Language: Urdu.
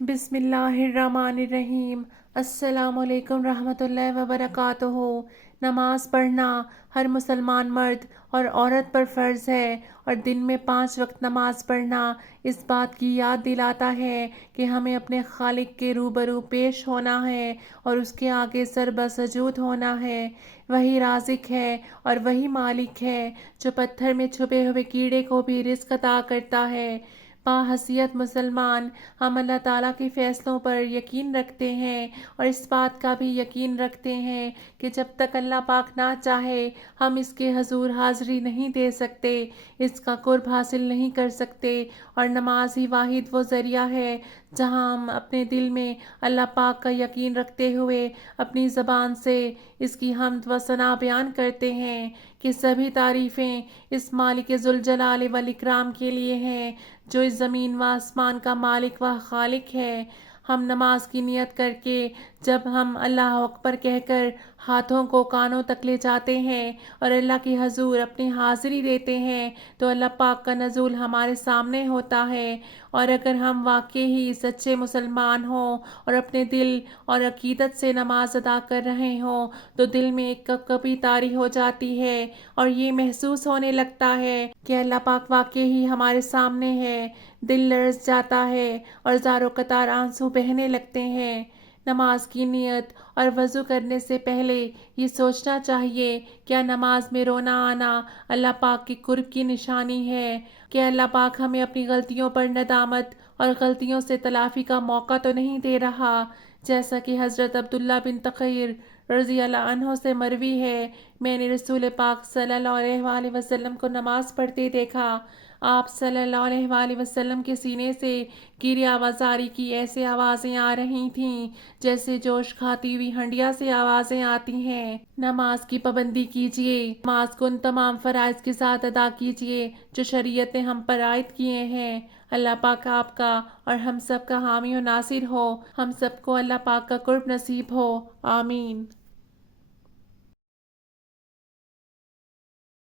بسم اللہ الرحمن الرحیم۔ السلام علیکم رحمۃ اللہ وبرکاتہ۔ نماز پڑھنا ہر مسلمان مرد اور عورت پر فرض ہے، اور دن میں 5 وقت نماز پڑھنا اس بات کی یاد دلاتا ہے کہ ہمیں اپنے خالق کے روبرو پیش ہونا ہے اور اس کے آگے سر بسجود ہونا ہے۔ وہی رازق ہے اور وہی مالک ہے جو پتھر میں چھپے ہوئے کیڑے کو بھی رزق عطا کرتا ہے۔ باحیثیت مسلمان ہم اللہ تعالیٰ کے فیصلوں پر یقین رکھتے ہیں، اور اس بات کا بھی یقین رکھتے ہیں کہ جب تک اللہ پاک نہ چاہے ہم اس کے حضور حاضری نہیں دے سکتے، اس کا قرب حاصل نہیں کر سکتے، اور نماز ہی واحد وہ ذریعہ ہے جہاں ہم اپنے دل میں اللہ پاک کا یقین رکھتے ہوئے اپنی زبان سے اس کی حمد و ثنا بیان کرتے ہیں کہ سبھی تعریفیں اس مالک ذوالجلال والاکرام کے لیے ہیں جو اس زمین و آسمان کا مالک و خالق ہے۔ ہم نماز کی نیت کر کے جب ہم اللہ اکبر کہہ کر ہاتھوں کو کانوں تک لے جاتے ہیں اور اللہ کی حضور اپنی حاضری دیتے ہیں تو اللہ پاک کا نزول ہمارے سامنے ہوتا ہے، اور اگر ہم واقعی ہی سچے مسلمان ہوں اور اپنے دل اور عقیدت سے نماز ادا کر رہے ہوں تو دل میں ایک کپی طاری ہو جاتی ہے اور یہ محسوس ہونے لگتا ہے کہ اللہ پاک واقعی ہی ہمارے سامنے ہے۔ دل لرز جاتا ہے اور زار و قطار آنسو بہنے لگتے ہیں۔ نماز کی نیت اور وضو کرنے سے پہلے یہ سوچنا چاہیے کیا نماز میں رونا آنا اللہ پاک کی قرب کی نشانی ہے؟ کہ اللہ پاک ہمیں اپنی غلطیوں پر ندامت اور غلطیوں سے تلافی کا موقع تو نہیں دے رہا؟ جیسا کہ حضرت عبداللہ بن تقیر رضی اللہ عنہ سے مروی ہے، میں نے رسول پاک صلی اللہ علیہ وآلہ وسلم کو نماز پڑھتے دیکھا۔ آپ صلی اللہ علیہ وآلہ وسلم کے سینے سے گیرے آوازاری کی ایسے آوازیں آ رہی تھیں جیسے جوش کھاتی ہوئی ہنڈیا سے آوازیں آتی ہیں۔ نماز کی پابندی کیجیے، نماز کو ان تمام فرائض کے ساتھ ادا کیجیے جو شریعت نے ہم پر عائد کیے ہیں۔ اللہ پاک آپ کا اور ہم سب کا حامی و ناصر ہو، ہم سب کو اللہ پاک کا قرب نصیب ہو، آمین۔